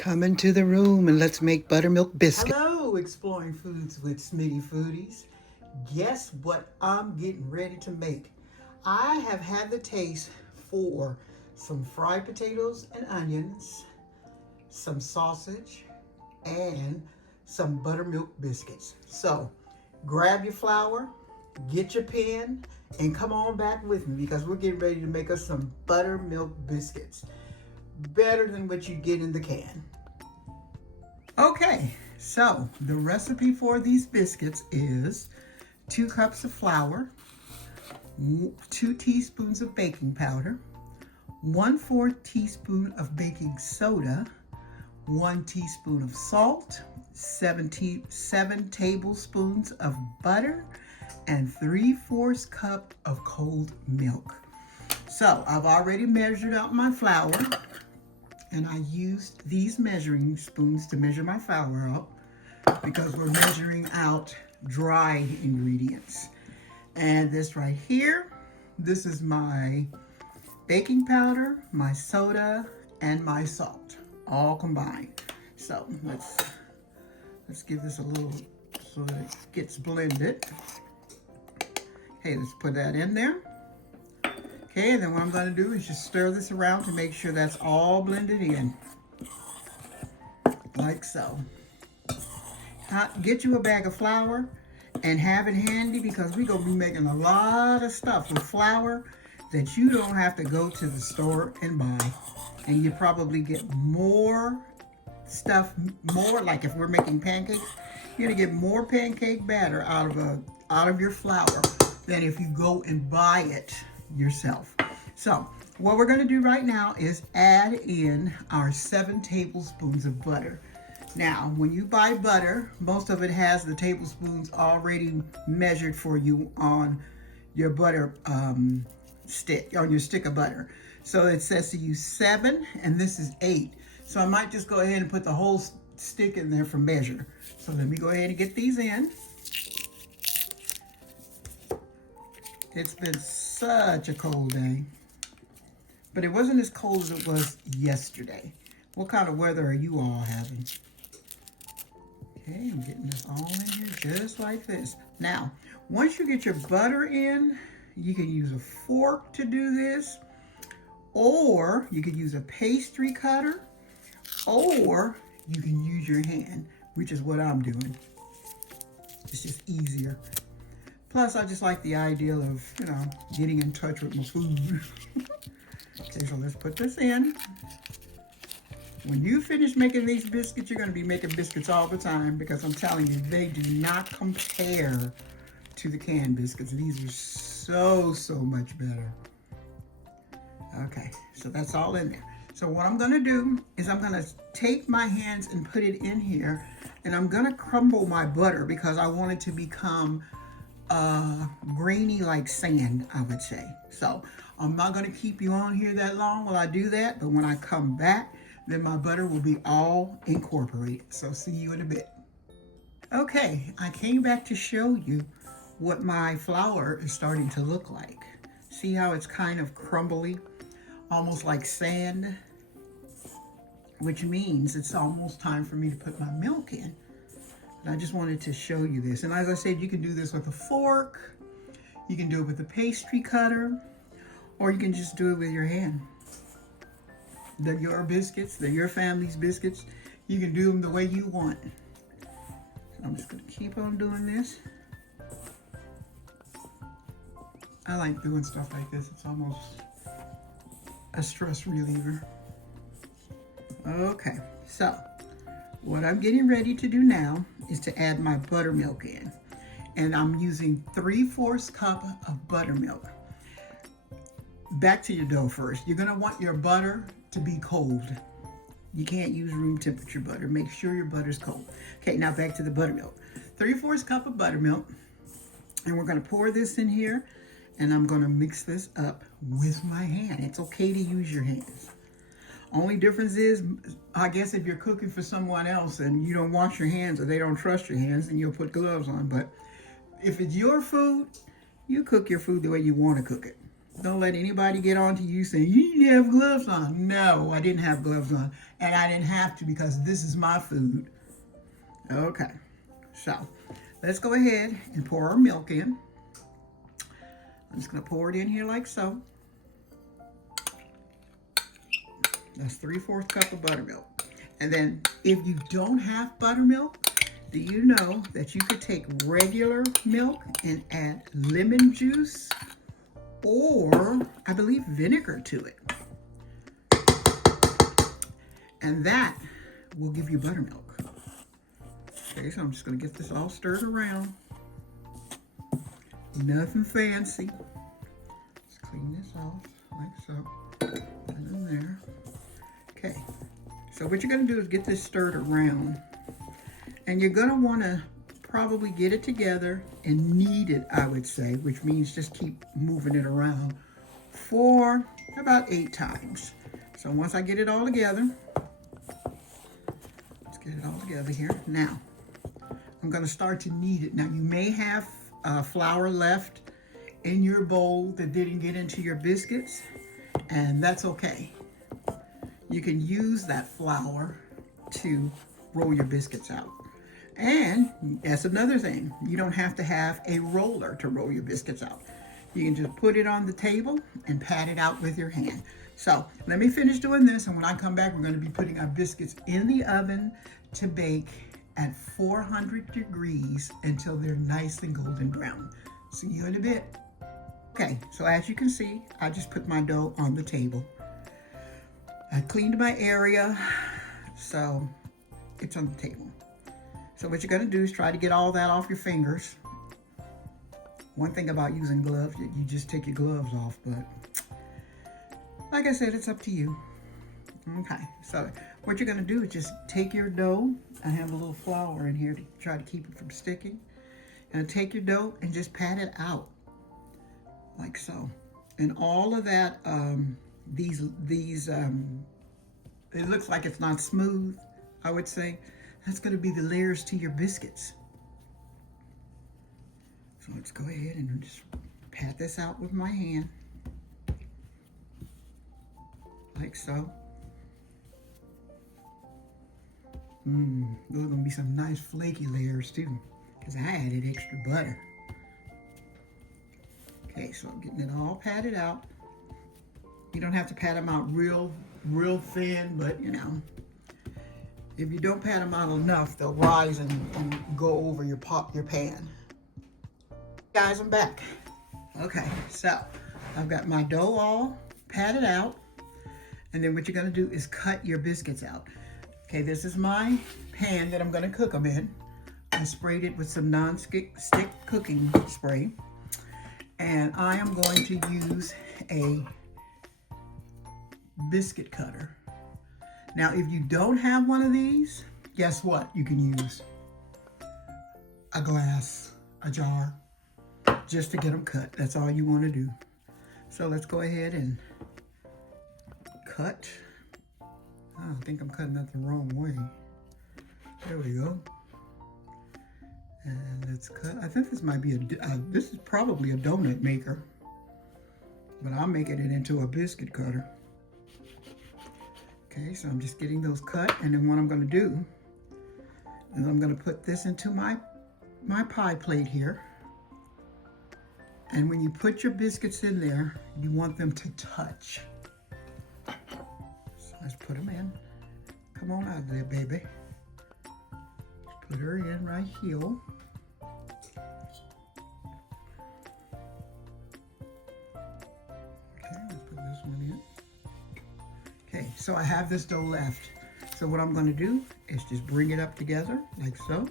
Come into the room and let's make buttermilk biscuits. Hello, Exploring Foods with Smitty Foodies. Guess what I'm getting ready to make? I have had the taste for some fried potatoes and onions, some sausage, and some buttermilk biscuits. So grab your flour, get your pen, and come on back with me because we're getting ready to make us some buttermilk biscuits. Better than what you get in the can. Okay, so the recipe for these biscuits is 2 cups of flour, 2 teaspoons of baking powder, 1/4 teaspoon of baking soda, 1 teaspoon of salt, 7 tablespoons of butter, and 3/4 cup of cold milk. So I've already measured out my flour, and I used these measuring spoons to measure my flour out because we're measuring out dried ingredients. And this right here, this is my baking powder, my soda, and my salt, all combined. So let's give this a little so that it gets blended. Okay, let's put that in there. Okay, and then what I'm going to do is just stir this around to make sure that's all blended in, like so. Get you a bag of flour and have it handy because we're going to be making a lot of stuff with flour that you don't have to go to the store and buy. And you probably get more stuff, like if we're making pancakes, you're going to get more pancake batter out of your flour than if you go and buy it yourself. So what we're going to do right now is add in our 7 tablespoons of butter. Now, when you buy butter, most of it has the tablespoons already measured for you on your butter stick, on your stick of butter. So it says to use 7, and this is 8. So I might just go ahead and put the whole stick in there for measure. So let me go ahead and get these in. It's been such a cold day, but it wasn't as cold as it was yesterday. What kind of weather are you all having? Okay, I'm getting this all in here just like this. Now, once you get your butter in, you can use a fork to do this, or you could use a pastry cutter, or you can use your hand, which is what I'm doing. It's just easier. Plus, I just like the idea of, getting in touch with my food. Okay, so let's put this in. When you finish making these biscuits, you're going to be making biscuits all the time because I'm telling you, they do not compare to the canned biscuits. These are so much better. Okay, so that's all in there. So what I'm going to do is I'm going to take my hands and put it in here, and I'm going to crumble my butter because I want it to become grainy like sand, I would say. So I'm not going to keep you on here that long while I do that, but when I come back, then my butter will be all incorporated. So see you in a bit. Okay, I came back to show you what my flour is starting to look like. See how it's kind of crumbly, almost like sand, which means it's almost time for me to put my milk in. I just wanted to show you this. And as I said, you can do this with a fork, you can do it with a pastry cutter, or you can just do it with your hand. They're your biscuits, they're your family's biscuits. You can do them the way you want. So I'm just gonna keep on doing this. I like doing stuff like this. It's almost a stress reliever. Okay, so what I'm getting ready to do now is to add my buttermilk in. And I'm using 3/4 cup of buttermilk. Back to your dough first. You're gonna want your butter to be cold. You can't use room temperature butter. Make sure your butter's cold. Okay, now back to the buttermilk. 3/4 cup of buttermilk. And we're gonna pour this in here, and I'm gonna mix this up with my hand. It's okay to use your hands. Only difference is, I guess if you're cooking for someone else and you don't wash your hands or they don't trust your hands, then you'll put gloves on. But if it's your food, you cook your food the way you want to cook it. Don't let anybody get on to you saying, you didn't have gloves on. No, I didn't have gloves on. And I didn't have to because this is my food. Okay, so let's go ahead and pour our milk in. I'm just gonna pour it in here like so. That's 3/4 cup of buttermilk. And then if you don't have buttermilk, do you know that you could take regular milk and add lemon juice or I believe vinegar to it? And that will give you buttermilk. Okay, so I'm just gonna get this all stirred around. Nothing fancy. Just clean this off like so. And in there. Okay, so what you're gonna do is get this stirred around. And you're gonna wanna probably get it together and knead it, I would say, which means just keep moving it around for about 8 times. So once I get it all together, let's get it all together here. Now, I'm gonna start to knead it. Now you may have flour left in your bowl that didn't get into your biscuits, and that's okay. You can use that flour to roll your biscuits out. And that's another thing. You don't have to have a roller to roll your biscuits out. You can just put it on the table and pat it out with your hand. So let me finish doing this, and when I come back, we're going to be putting our biscuits in the oven to bake at 400 degrees until they're nice and golden brown. See you in a bit. Okay, so as you can see, I just put my dough on the table. I cleaned my area, so it's on the table. So what you're gonna do is try to get all that off your fingers. One thing about using gloves, you just take your gloves off, but like I said, it's up to you. Okay, so what you're gonna do is just take your dough. I have a little flour in here to try to keep it from sticking. And take your dough and just pat it out, like so. And all of that, it looks like it's not smooth, I would say. That's gonna be the layers to your biscuits. So let's go ahead and just pat this out with my hand, like so. Those are gonna be some nice flaky layers too, because I added extra butter. Okay, so I'm getting it all patted out. You don't have to pat them out real thin, but you know, if you don't pat them out enough, they'll rise and go over your pan. Guys, I'm back. Okay, so I've got my dough all patted out, and then what you're gonna do is cut your biscuits out. Okay, this is my pan that I'm gonna cook them in. I sprayed it with some non-stick cooking spray, and I am going to use a biscuit cutter. Now, if you don't have one of these, guess what? You can use a glass, a jar, just to get them cut. That's all you want to do. So let's go ahead and cut. I think I'm cutting that the wrong way. There we go. And let's cut. I think this might be this is probably a donut maker, but I'm making it into a biscuit cutter. Okay, so I'm just getting those cut, and then what I'm going to do is I'm going to put this into my pie plate here. And when you put your biscuits in there, you want them to touch. So let's put them in. Come on out there, baby. Let's put her in right here. Okay, let's put this one in. Okay, so I have this dough left. So what I'm going to do is just bring it up together like so.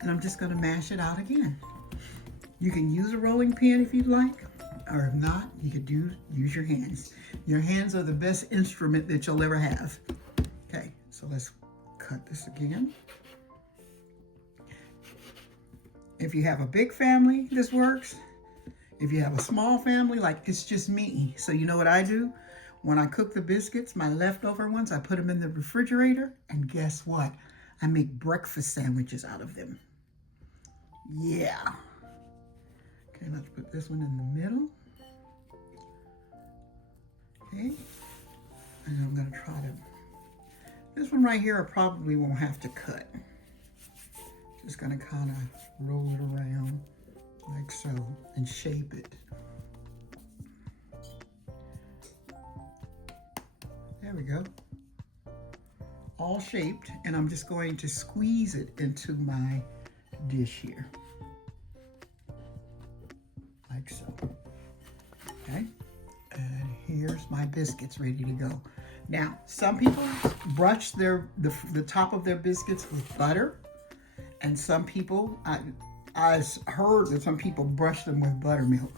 And I'm just going to mash it out again. You can use a rolling pin if you'd like, or if not, you could use your hands. Your hands are the best instrument that you'll ever have. Okay, so let's cut this again. If you have a big family, this works. If you have a small family, like it's just me. So you know what I do? When I cook the biscuits, my leftover ones, I put them in the refrigerator, and guess what? I make breakfast sandwiches out of them. Yeah. Okay, let's put this one in the middle. And I'm gonna try to, this one right here I probably won't have to cut. Just gonna kind of roll it around like so and shape it. There we go. All shaped, and I'm just going to squeeze it into my dish here. Like so. Okay. And here's my biscuits ready to go. Now, some people brush the top of their biscuits with butter, and some people, I heard that some people brush them with buttermilk.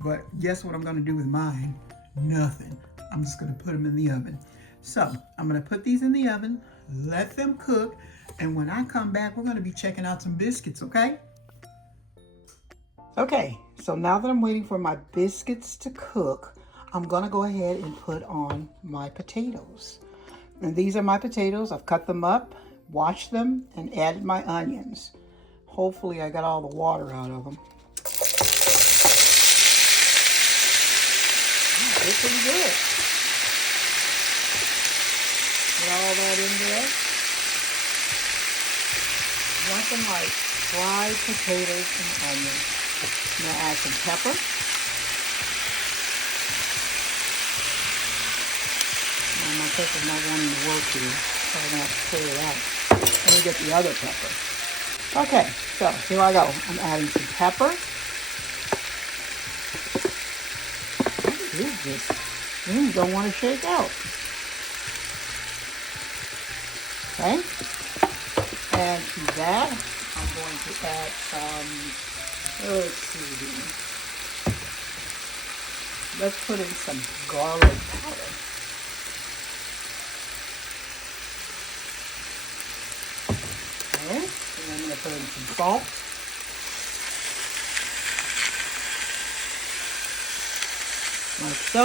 But guess what I'm gonna do with mine? Nothing. I'm just gonna put them in the oven. So I'm gonna put these in the oven, let them cook, and when I come back, we're gonna be checking out some biscuits, okay? Okay, so now that I'm waiting for my biscuits to cook, I'm gonna go ahead and put on my potatoes. And these are my potatoes. I've cut them up, washed them, and added my onions. Hopefully I got all the water out of them. Oh, they're pretty good. Put all that in there. Nothing like fried potatoes and onions. I'm gonna add some pepper. Now my pepper's not wanting to work here, so I'm gonna have to clear it out. Let me get the other pepper. Okay, so here I go. I'm adding some pepper. What is this? Don't want to shake out. Okay, and to that, I'm going to add some, let's see, let's put in some garlic powder. Okay, and I'm going to put in some salt. Like so.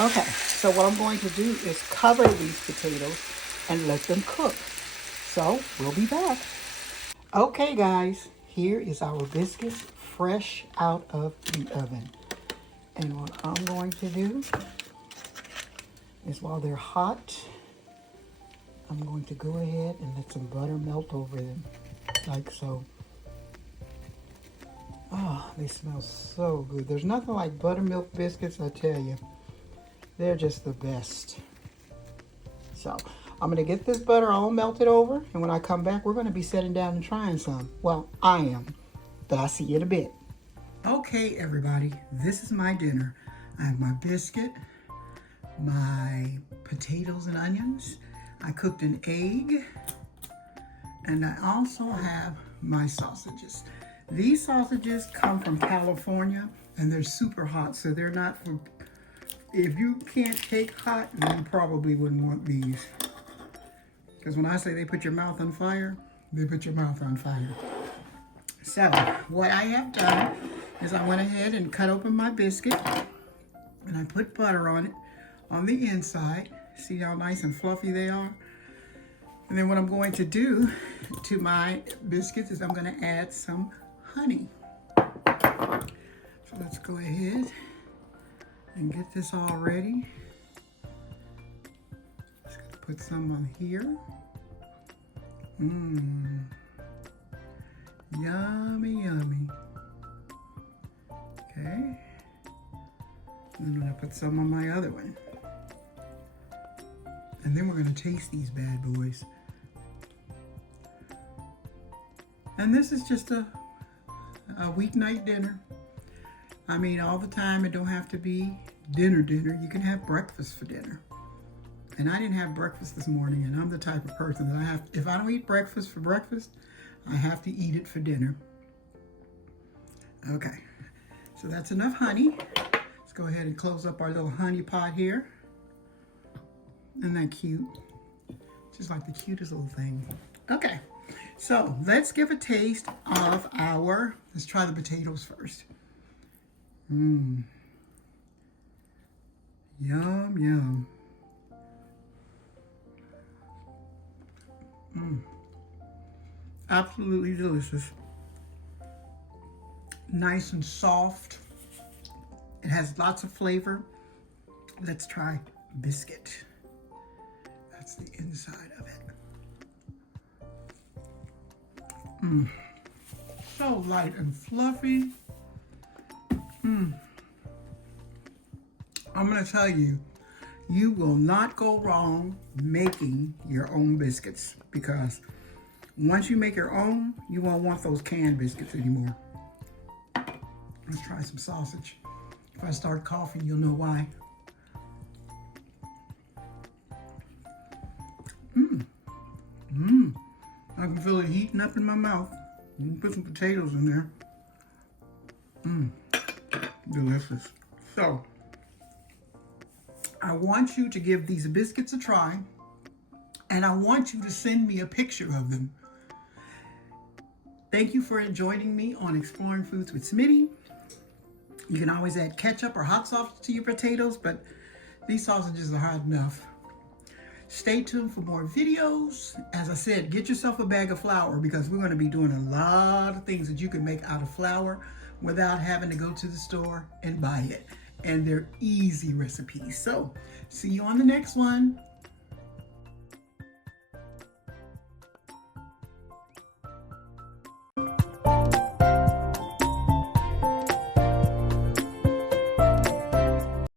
Okay, so what I'm going to do is cover these potatoes and let them cook. So we'll be back. Okay guys, here is our biscuits fresh out of the oven. And what I'm going to do is while they're hot, I'm going to go ahead and let some butter melt over them, like so. Oh, they smell so good. There's nothing like buttermilk biscuits, I tell you. They're just the best. So I'm gonna get this butter all melted over, and when I come back, we're gonna be sitting down and trying some. Well, I am, but I'll see you in a bit. Okay, everybody, this is my dinner. I have my biscuit, my potatoes and onions. I cooked an egg, and I also have my sausages. These sausages come from California, and they're super hot, so they're not for, if you can't take hot, then you probably wouldn't want these. Because when I say they put your mouth on fire, they put your mouth on fire. So, what I have done is I went ahead and cut open my biscuit, and I put butter on it, on the inside. See how nice and fluffy they are? And then what I'm going to do to my biscuits is I'm going to add some honey. So let's go ahead and get this all ready. Just gonna put some on here. Mmm. Yummy, yummy. Okay. And then I'm gonna put some on my other one. And then we're gonna taste these bad boys. And this is just a weeknight dinner. I mean, all the time, it don't have to be dinner. You can have breakfast for dinner. And I didn't have breakfast this morning, and I'm the type of person that if I don't eat breakfast for breakfast, I have to eat it for dinner. Okay, so that's enough honey. Let's go ahead and close up our little honey pot here. Isn't that cute? Just like the cutest little thing. Okay, so let's give a taste of let's try the potatoes first. Mmm. Yum, yum. Mmm. Absolutely delicious. Nice and soft. It has lots of flavor. let's try biscuit. That's the inside of it. So light and fluffy. I'm gonna tell you, you will not go wrong making your own biscuits, because once you make your own, you won't want those canned biscuits anymore. Let's try some sausage. If I start coughing, you'll know why. I can feel it heating up in my mouth. Put some potatoes in there. Delicious. So, I want you to give these biscuits a try, and I want you to send me a picture of them. Thank you for joining me on Exploring Foods with Smitty. You can always add ketchup or hot sauce to your potatoes, but these sausages are hot enough. Stay tuned for more videos. As I said, get yourself a bag of flour, because we're going to be doing a lot of things that you can make out of flour without having to go to the store and buy it. And they're easy recipes. So, see you on the next one.